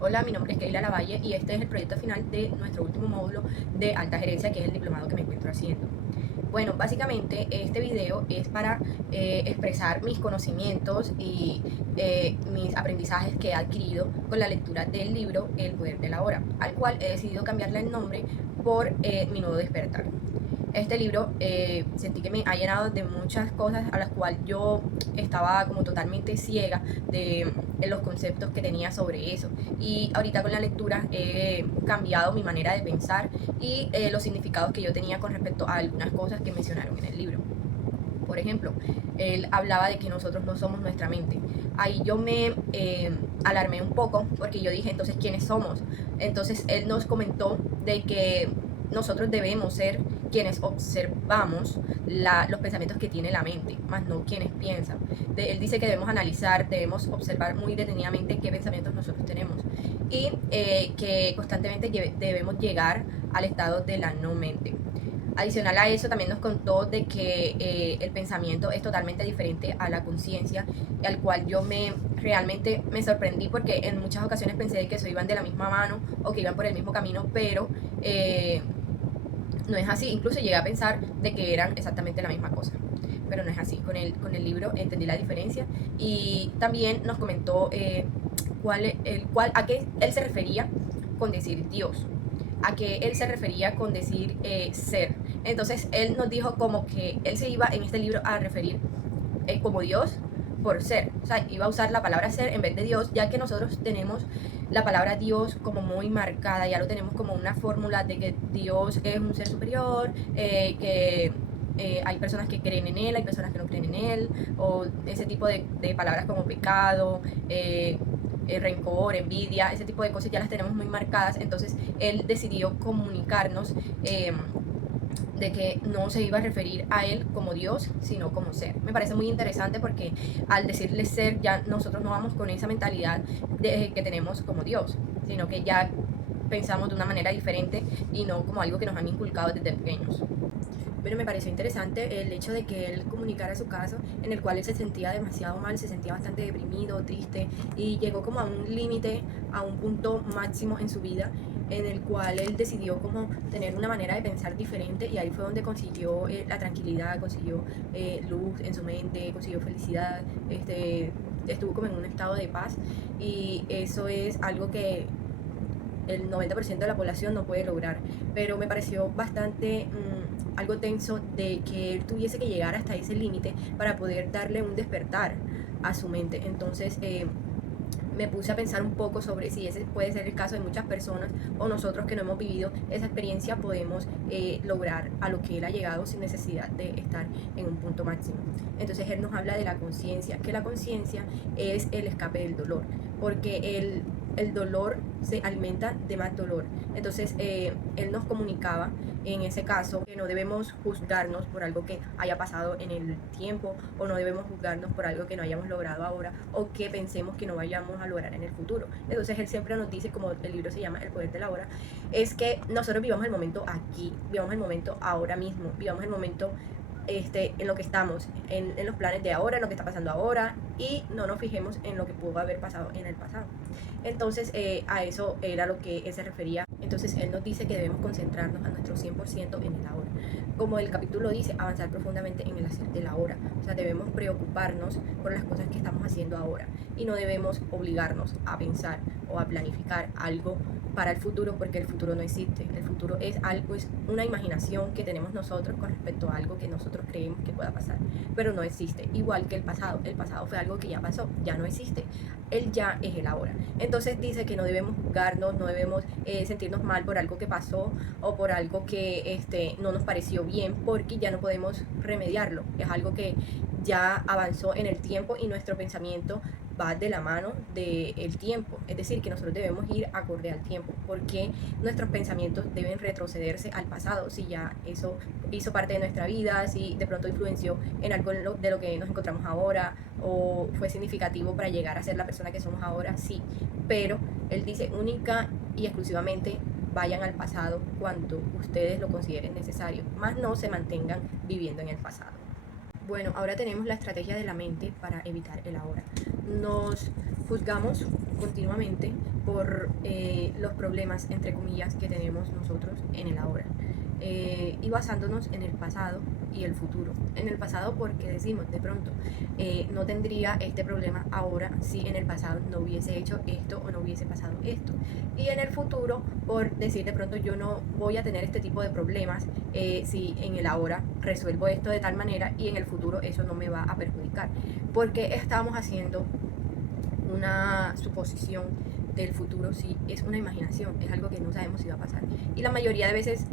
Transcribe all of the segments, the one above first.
Hola, mi nombre es Keila Lavalle y este es el proyecto final de nuestro último módulo de alta gerencia, que es el diplomado que me encuentro haciendo. Bueno, básicamente este video es para expresar mis conocimientos y mis aprendizajes que he adquirido con la lectura del libro El Poder de la Hora, al cual he decidido cambiarle el nombre por Mi Nuevo Despertar. Este libro sentí que me ha llenado de muchas cosas a las cuales yo estaba como totalmente ciega de los conceptos que tenía sobre eso, y ahorita con la lectura he cambiado mi manera de pensar y los significados que yo tenía con respecto a algunas cosas que mencionaron en el libro. Por ejemplo, él hablaba de que nosotros no somos nuestra mente. Ahí yo me alarmé un poco porque yo dije, entonces, ¿quiénes somos? Entonces él nos comentó de que nosotros debemos ser quienes observamos los pensamientos que tiene la mente, más no quienes piensan. Él dice que debemos analizar, debemos observar muy detenidamente qué pensamientos nosotros tenemos y que constantemente debemos llegar al estado de la no mente. Adicional a eso, también nos contó de que el pensamiento es totalmente diferente a la conciencia, al cual yo realmente me sorprendí porque en muchas ocasiones pensé que eso iban de la misma mano o que iban por el mismo camino, pero no es así. Incluso llegué a pensar de que eran exactamente la misma cosa, pero no es así. Con el libro entendí la diferencia, y también nos comentó a qué él se refería con decir Dios, a qué él se refería con decir ser. Entonces él nos dijo como que él se iba en este libro a referir como Dios por ser, o sea, iba a usar la palabra ser en vez de Dios, ya que nosotros tenemos la palabra Dios como muy marcada, ya lo tenemos como una fórmula de que Dios es un ser superior, que hay personas que creen en Él, hay personas que no creen en Él, o ese tipo de palabras como pecado, rencor, envidia, ese tipo de cosas ya las tenemos muy marcadas. Entonces él decidió comunicarnos de que no se iba a referir a él como Dios, sino como ser. Me parece muy interesante porque al decirle ser, ya nosotros no vamos con esa mentalidad que tenemos como Dios, sino que ya pensamos de una manera diferente y no como algo que nos han inculcado desde pequeños. Pero me pareció interesante el hecho de que él comunicara su caso, en el cual él se sentía demasiado mal, se sentía bastante deprimido, triste, y llegó como a un límite, a un punto máximo en su vida, en el cual él decidió como tener una manera de pensar diferente, y ahí fue donde consiguió la tranquilidad, consiguió luz en su mente, consiguió felicidad, estuvo como en un estado de paz, y eso es algo que el 90% de la población no puede lograr. Pero me pareció bastante algo tenso de que él tuviese que llegar hasta ese límite para poder darle un despertar a su mente. Entonces me puse a pensar un poco sobre si ese puede ser el caso de muchas personas, o nosotros que no hemos vivido esa experiencia podemos lograr a lo que él ha llegado sin necesidad de estar en un punto máximo. Entonces él nos habla de la conciencia, que la conciencia es el escape del dolor, porque el dolor se alimenta de más dolor. Entonces él nos comunicaba en ese caso que no debemos juzgarnos por algo que haya pasado en el tiempo, o no debemos juzgarnos por algo que no hayamos logrado ahora, o que pensemos que no vayamos a lograr en el futuro. Entonces él siempre nos dice, como el libro se llama El Poder de la Hora, es que nosotros vivamos el momento aquí, vivamos el momento ahora mismo, vivamos el momento en lo que estamos, en los planes de ahora, en lo que está pasando ahora, y no nos fijemos en lo que pudo haber pasado en el pasado. Entonces a eso era lo que él se refería. Entonces él nos dice que debemos concentrarnos a nuestro 100% en el ahora. Como el capítulo dice, avanzar profundamente en el hacer del ahora. O sea, debemos preocuparnos por las cosas que estamos haciendo ahora, y no debemos obligarnos a pensar o a planificar algo para el futuro, porque el futuro no existe. El futuro es algo, es una imaginación que tenemos nosotros con respecto a algo que nosotros creemos que pueda pasar, pero no existe. Igual que el pasado fue algo que ya pasó, ya no existe. Él ya es el ahora. Entonces dice que no debemos juzgarnos, no debemos sentirnos mal por algo que pasó, o por algo que no nos pareció bien, porque ya no podemos remediarlo. Es algo que ya avanzó en el tiempo, y nuestro pensamiento va de la mano del tiempo. Es decir, que nosotros debemos ir acorde al tiempo, porque nuestros pensamientos deben retrocederse al pasado si ya eso hizo parte de nuestra vida, si de pronto influenció en algo de lo que nos encontramos ahora, o fue significativo para llegar a ser la persona que somos ahora, sí. Pero él dice única y exclusivamente vayan al pasado cuando ustedes lo consideren necesario, más no se mantengan viviendo en el pasado. Bueno, ahora tenemos la estrategia de la mente para evitar el ahora. Nos juzgamos continuamente por los problemas, entre comillas, que tenemos nosotros en el ahora. Y basándonos en el pasado y el futuro. En el pasado porque decimos, de pronto, no tendría este problema ahora si en el pasado no hubiese hecho esto o no hubiese pasado esto. Y en el futuro por decir, de pronto yo no voy a tener este tipo de problemas si en el ahora resuelvo esto de tal manera y en el futuro eso no me va a perjudicar. Porque estamos haciendo una suposición del futuro, si es una imaginación, es algo que no sabemos si va a pasar. Y la mayoría de veces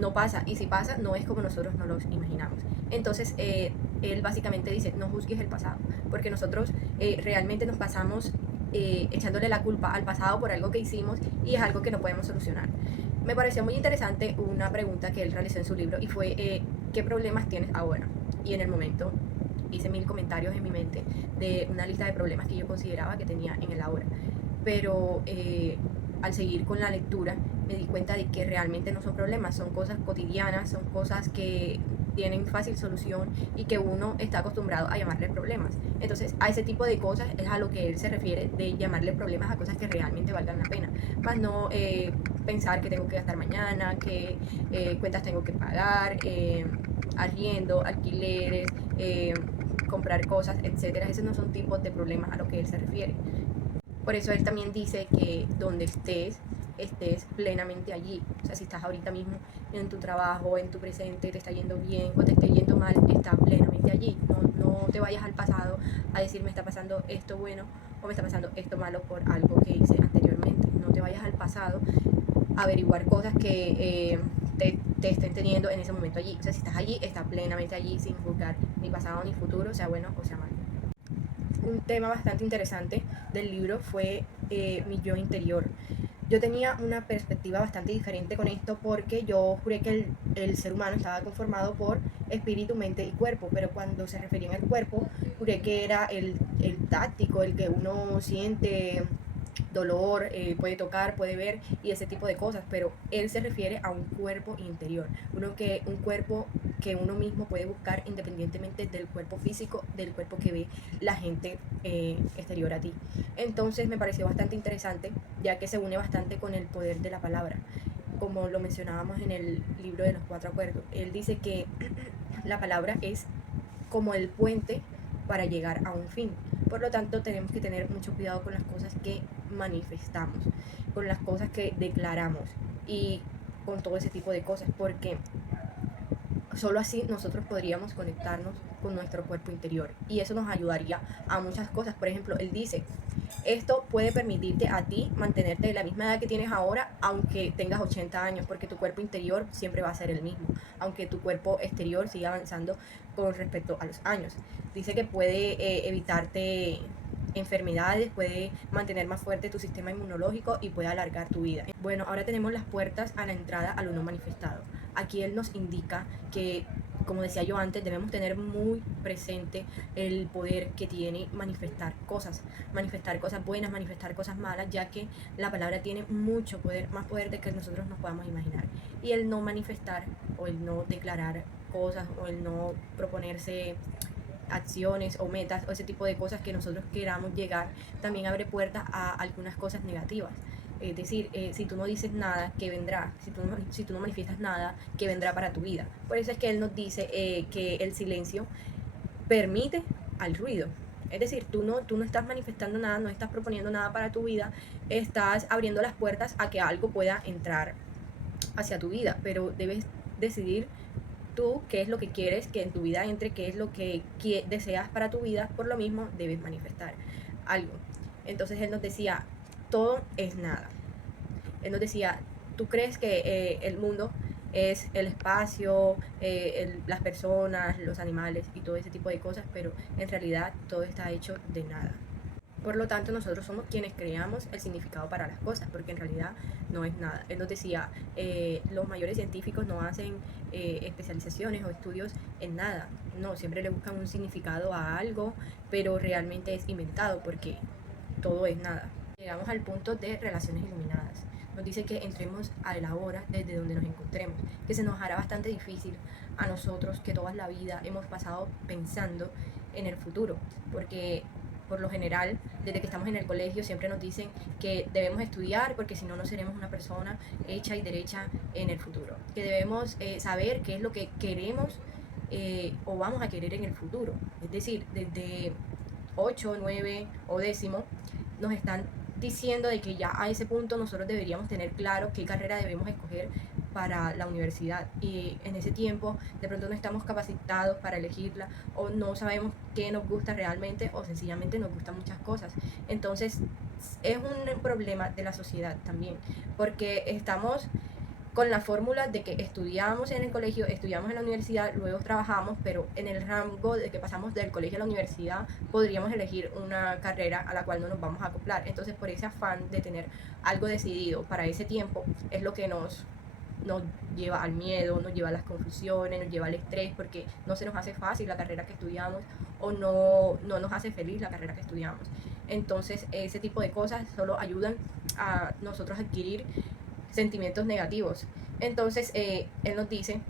no pasa, y si pasa, no es como nosotros nos los imaginamos. Entonces, él básicamente dice, no juzgues el pasado, porque nosotros realmente nos pasamos echándole la culpa al pasado por algo que hicimos y es algo que no podemos solucionar. Me pareció muy interesante una pregunta que él realizó en su libro y fue, ¿qué problemas tienes ahora? Y en el momento hice 1000 comentarios en mi mente de una lista de problemas que yo consideraba que tenía en el ahora. Pero al seguir con la lectura me di cuenta de que realmente no son problemas, son cosas cotidianas, son cosas que tienen fácil solución y que uno está acostumbrado a llamarle problemas. Entonces, a ese tipo de cosas es a lo que él se refiere de llamarle problemas a cosas que realmente valgan la pena, más no pensar que tengo que gastar mañana, que cuentas tengo que pagar, arriendo, alquileres, comprar cosas, etcétera. Esos no son tipos de problemas a los que él se refiere. Por eso él también dice que donde estés plenamente allí. O sea, si estás ahorita mismo en tu trabajo, en tu presente, te está yendo bien o te esté yendo mal, está plenamente allí. No te vayas al pasado a decir me está pasando esto bueno o me está pasando esto malo por algo que hice anteriormente. No te vayas al pasado a averiguar cosas que te estén teniendo en ese momento allí. O sea, si estás allí, está plenamente allí sin juzgar ni pasado ni futuro, sea bueno o sea malo. Un tema bastante interesante del libro fue mi yo interior. Yo tenía una perspectiva bastante diferente con esto porque yo juré que el ser humano estaba conformado por espíritu, mente y cuerpo, pero cuando se refería al cuerpo, juré que era el táctico, el que uno siente dolor, puede tocar, puede ver y ese tipo de cosas, pero él se refiere a un cuerpo interior, un cuerpo que uno mismo puede buscar independientemente del cuerpo físico, del cuerpo que ve la gente exterior a ti. Entonces me pareció bastante interesante, ya que se une bastante con el poder de la palabra, como lo mencionábamos en el libro de los 4 acuerdos. Él dice que la palabra es como el puente para llegar a un fin. Por lo tanto, tenemos que tener mucho cuidado con las cosas que manifestamos, con las cosas que declaramos y con todo ese tipo de cosas, porque solo así nosotros podríamos conectarnos con nuestro cuerpo interior y eso nos ayudaría a muchas cosas. Por ejemplo, él dice, esto puede permitirte a ti mantenerte de la misma edad que tienes ahora, aunque tengas 80 años, porque tu cuerpo interior siempre va a ser el mismo, aunque tu cuerpo exterior siga avanzando con respecto a los años. Dice que puede evitarte enfermedades, puede mantener más fuerte tu sistema inmunológico y puede alargar tu vida. Bueno, ahora tenemos las puertas a la entrada al uno manifestado. Aquí él nos indica que, como decía yo antes, debemos tener muy presente el poder que tiene manifestar cosas buenas, manifestar cosas malas, ya que la palabra tiene mucho poder, más poder de que nosotros nos podamos imaginar. Y el no manifestar o el no declarar cosas o el no proponerse acciones o metas o ese tipo de cosas que nosotros queramos llegar, también abre puertas a algunas cosas negativas. Es decir, si tú no dices nada, ¿qué vendrá? Si tú no manifiestas nada, ¿qué vendrá para tu vida? Por eso es que él nos dice que el silencio permite al ruido. Es decir, tú no estás manifestando nada, no estás proponiendo nada para tu vida, estás abriendo las puertas a que algo pueda entrar hacia tu vida, pero debes decidir tú qué es lo que quieres que en tu vida entre, qué es lo que deseas para tu vida, por lo mismo debes manifestar algo. Entonces él nos decía, todo es nada. Él nos decía, tú crees que el mundo es el espacio, las personas, los animales y todo ese tipo de cosas, pero en realidad todo está hecho de nada. Por lo tanto, nosotros somos quienes creamos el significado para las cosas, porque en realidad no es nada. Él nos decía, los mayores científicos no hacen especializaciones o estudios en nada. No, siempre le buscan un significado a algo, pero realmente es inventado porque todo es nada. Llegamos al punto de relaciones iluminadas. Nos dice que entremos a la hora desde donde nos encontremos, que se nos hará bastante difícil a nosotros que toda la vida hemos pasado pensando en el futuro, porque por lo general, desde que estamos en el colegio, siempre nos dicen que debemos estudiar porque si no, no seremos una persona hecha y derecha en el futuro. Que debemos saber qué es lo que queremos o vamos a querer en el futuro. Es decir, desde 8, 9 o décimo nos están diciendo de que ya a ese punto nosotros deberíamos tener claro qué carrera debemos escoger para la universidad, y en ese tiempo de pronto no estamos capacitados para elegirla o no sabemos qué nos gusta realmente o sencillamente nos gustan muchas cosas. Entonces es un problema de la sociedad también, porque estamos con la fórmula de que estudiamos en el colegio, estudiamos en la universidad, luego trabajamos, pero en el rango de que pasamos del colegio a la universidad podríamos elegir una carrera a la cual no nos vamos a acoplar. Entonces, por ese afán de tener algo decidido para ese tiempo es lo que nos lleva al miedo, nos lleva a las confusiones, nos lleva al estrés, porque no se nos hace fácil la carrera que estudiamos o no nos hace feliz la carrera que estudiamos. Entonces, ese tipo de cosas solo ayudan a nosotros a adquirir sentimientos negativos. Entonces, él nos dice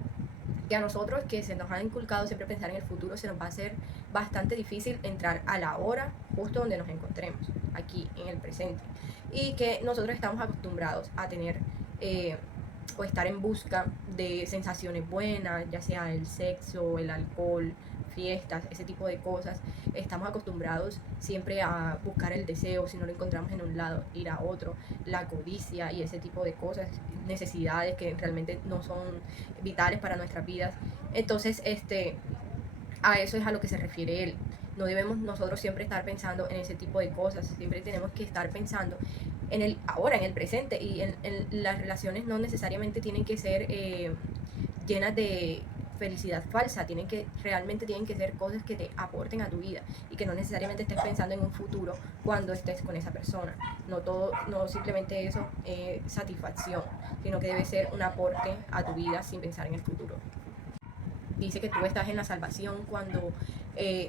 que a nosotros, que se nos ha inculcado siempre pensar en el futuro, se nos va a hacer bastante difícil entrar a la hora justo donde nos encontremos, aquí en el presente, y que nosotros estamos acostumbrados a tener o estar en busca de sensaciones buenas, ya sea el sexo, el alcohol, fiestas, ese tipo de cosas. Estamos acostumbrados siempre a buscar el deseo, si no lo encontramos en un lado, ir a otro, la codicia y ese tipo de cosas, necesidades que realmente no son vitales para nuestras vidas. Entonces, a eso es a lo que se refiere él. No debemos nosotros siempre estar pensando en ese tipo de cosas, siempre tenemos que estar pensando en el ahora, en el presente, y en las relaciones no necesariamente tienen que ser llenas de felicidad falsa, realmente tienen que ser cosas que te aporten a tu vida y que no necesariamente estés pensando en un futuro cuando estés con esa persona. No simplemente eso es satisfacción, sino que debe ser un aporte a tu vida sin pensar en el futuro. Dice que tú estás en la salvación cuando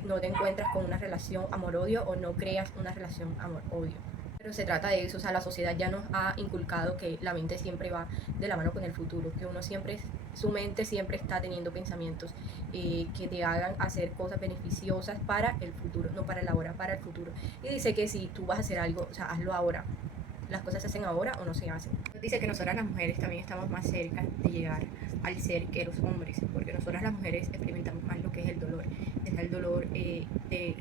no te encuentras con una relación amor-odio o no creas una relación amor-odio. Pero se trata de eso, o sea, la sociedad ya nos ha inculcado que la mente siempre va de la mano con el futuro, que su mente siempre está teniendo pensamientos que te hagan hacer cosas beneficiosas para el futuro, no para el ahora, para el futuro. Y dice que si tú vas a hacer algo, o sea, hazlo ahora. Las cosas se hacen ahora o no se hacen. Dice que nosotras las mujeres también estamos más cerca de llegar al ser que los hombres, porque nosotras las mujeres experimentamos más lo que es el dolor. Está el dolor de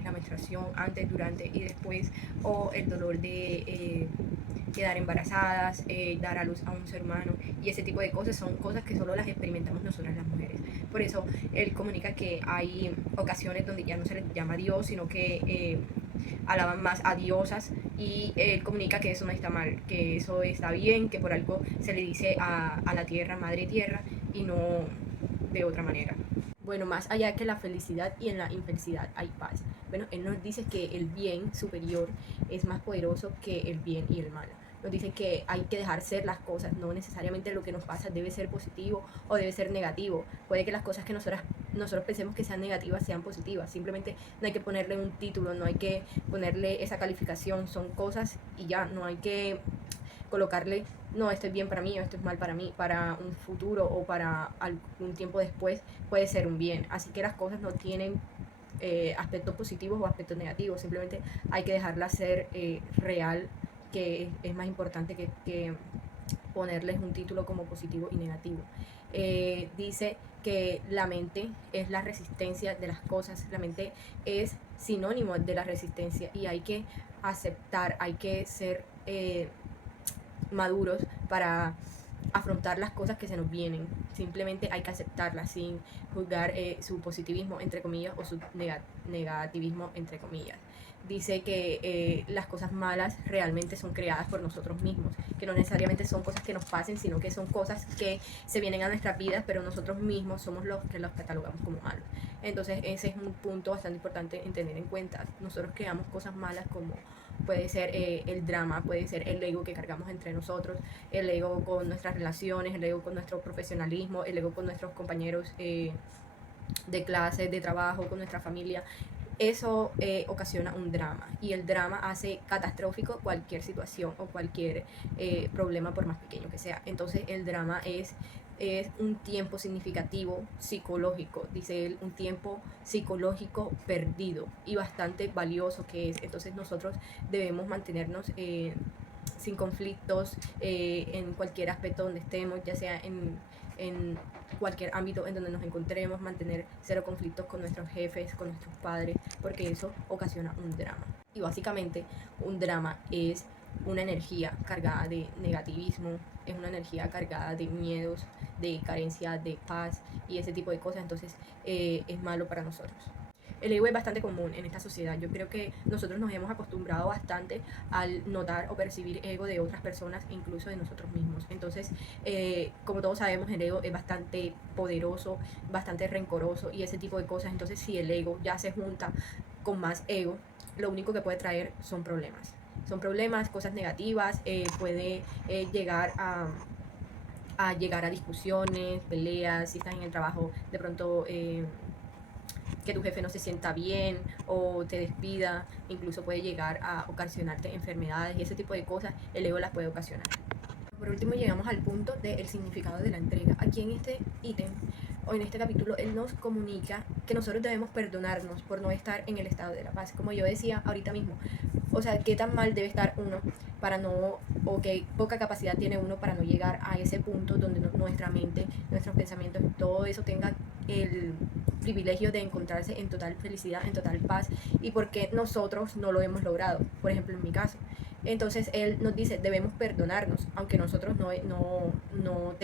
la menstruación antes, durante y después, o el dolor de quedar embarazadas, dar a luz a un ser humano, y ese tipo de cosas son cosas que solo las experimentamos nosotras las mujeres. Por eso él comunica que hay ocasiones donde ya no se les llama Dios, sino que alaban más a diosas, y él comunica que eso no está mal, que eso está bien, que por algo se le dice a la tierra madre tierra y no de otra manera. Bueno, más allá que la felicidad y en la infelicidad hay paz. Bueno, él nos dice que el bien superior es más poderoso que el bien y el mal. Nos dice que hay que dejar ser las cosas, no necesariamente lo que nos pasa debe ser positivo o debe ser negativo. Puede que las cosas que nosotros pensemos que sean negativas sean positivas. Simplemente no hay que ponerle un título, no hay que ponerle esa calificación. Son cosas y ya, no hay que colocarle, no, esto es bien para mí o esto es mal para mí. Para un futuro o para algún tiempo después puede ser un bien. Así que las cosas no tienen aspectos positivos o aspectos negativos. Simplemente hay que dejarlas ser real, que es más importante que ponerles un título como positivo y negativo. Dice que la mente es la resistencia de las cosas, la mente es sinónimo de la resistencia, y hay que aceptar, hay que ser maduros para afrontar las cosas que se nos vienen. Simplemente hay que aceptarlas sin juzgar su positivismo entre comillas o su negativismo entre comillas. Dice que las cosas malas realmente son creadas por nosotros mismos, que no necesariamente son cosas que nos pasen, sino que son cosas que se vienen a nuestras vidas, pero nosotros mismos somos los que los catalogamos como malos. Entonces ese es un punto bastante importante en tener en cuenta. Nosotros creamos cosas malas como puede ser el drama, puede ser el ego que cargamos entre nosotros, el ego con nuestras relaciones, el ego con nuestro profesionalismo, el ego con nuestros compañeros de clase, de trabajo, con nuestra familia. Eso ocasiona un drama, y el drama hace catastrófico cualquier situación o cualquier problema por más pequeño que sea. Entonces el drama es es un tiempo significativo psicológico, dice él, un tiempo psicológico perdido y bastante valioso que es. Entonces nosotros debemos mantenernos sin conflictos en cualquier aspecto donde estemos, ya sea en cualquier ámbito en donde nos encontremos, mantener cero conflictos con nuestros jefes, con nuestros padres, porque eso ocasiona un drama. Y básicamente un drama es una energía cargada de negativismo, es una energía cargada de miedos, de carencia de paz y ese tipo de cosas, entonces es malo para nosotros. El ego es bastante común en esta sociedad. Yo creo que nosotros nos hemos acostumbrado bastante al notar o percibir ego de otras personas, incluso de nosotros mismos. Entonces, como todos sabemos, el ego es bastante poderoso, bastante rencoroso y ese tipo de cosas. Entonces, si el ego ya se junta con más ego, lo único que puede traer son problemas. Son problemas, cosas negativas, puede llegar a llegar a discusiones, peleas, si estás en el trabajo, de pronto que tu jefe no se sienta bien o te despida, incluso puede llegar a ocasionarte enfermedades y ese tipo de cosas, el ego las puede ocasionar. Por último llegamos al punto del significado de la entrega. Aquí en este ítem o en este capítulo él nos comunica que nosotros debemos perdonarnos por no estar en el estado de la paz. Como yo decía ahorita mismo, o sea, qué tan mal debe estar uno para no, o qué poca capacidad tiene uno para no llegar a ese punto donde nuestra mente, nuestros pensamientos, todo eso tenga el privilegio de encontrarse en total felicidad, en total paz, y por qué nosotros no lo hemos logrado, por ejemplo en mi caso. Entonces él nos dice, debemos perdonarnos, aunque nosotros no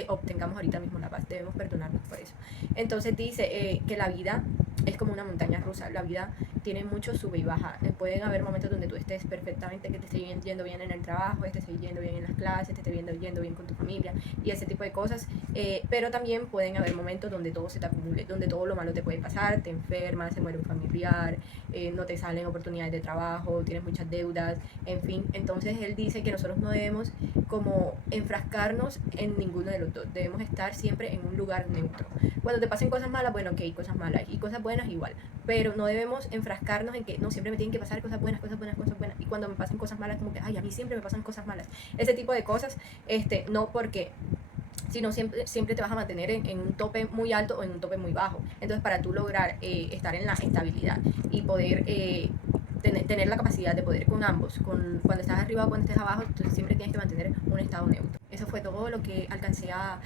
obtengamos ahorita mismo la paz, debemos perdonarnos por eso. Entonces dice que la vida es como una montaña rusa, la vida tiene mucho sube y baja. Pueden haber momentos donde tú estés perfectamente, que te esté yendo bien en el trabajo, te esté yendo bien en las clases, te esté yendo bien con tu familia y ese tipo de cosas, pero también pueden haber momentos donde todo se te acumule, donde todo lo malo te puede pasar, te enfermas, se muere un familiar, no te salen oportunidades de trabajo, tienes muchas deudas, en fin. Entonces él dice que nosotros no debemos como enfrascarnos en ninguno de los dos, debemos estar siempre en un lugar neutro. Cuando te pasen cosas malas, bueno, ok, cosas malas, y cosas buenas igual, pero no debemos enfrascarnos en que no, siempre me tienen que pasar cosas buenas, cosas buenas, cosas buenas, y cuando me pasen cosas malas, como que, ay, a mí siempre me pasan cosas malas, ese tipo de cosas, no porque sino siempre te vas a mantener en un tope muy alto o en un tope muy bajo. Entonces, para tú lograr estar en la estabilidad y poder tener la capacidad de poder con ambos, cuando estás arriba o cuando estés abajo, entonces siempre tienes que mantener un estado neutro. Eso fue todo lo que alcancé a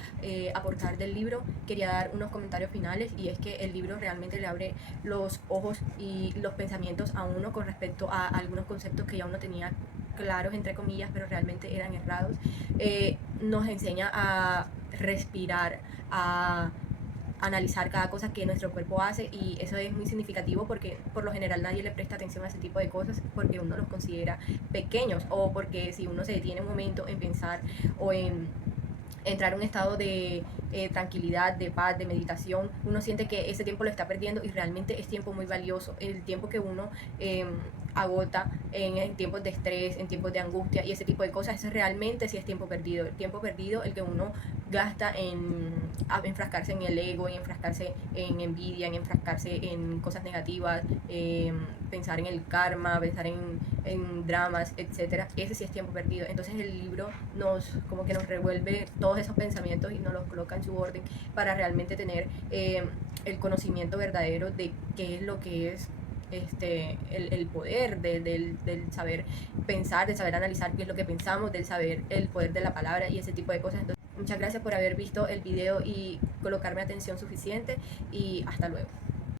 aportar del libro. Quería dar unos comentarios finales y es que el libro realmente le abre los ojos y los pensamientos a uno con respecto a algunos conceptos que ya uno tenía claros, entre comillas, pero realmente eran errados. Nos enseña a respirar, a analizar cada cosa que nuestro cuerpo hace, y eso es muy significativo porque por lo general nadie le presta atención a ese tipo de cosas porque uno los considera pequeños, o porque si uno se detiene un momento en pensar o en entrar en un estado de tranquilidad, de paz, de meditación, uno siente que ese tiempo lo está perdiendo y realmente es tiempo muy valioso. El tiempo que uno agota en tiempos de estrés, en tiempos de angustia y ese tipo de cosas, eso realmente sí es tiempo perdido. El tiempo perdido, el que uno gasta en enfrascarse en el ego, en enfrascarse en envidia, en enfrascarse en cosas negativas, pensar en el karma, pensar en dramas, etcétera. Ese sí es tiempo perdido. Entonces el libro como que nos revuelve todos esos pensamientos y nos los coloca en su orden para realmente tener el conocimiento verdadero de qué es lo que es el poder del saber pensar, del saber analizar qué es lo que pensamos, del saber el poder de la palabra y ese tipo de cosas. Entonces, muchas gracias por haber visto el video y colocarme atención suficiente, y hasta luego.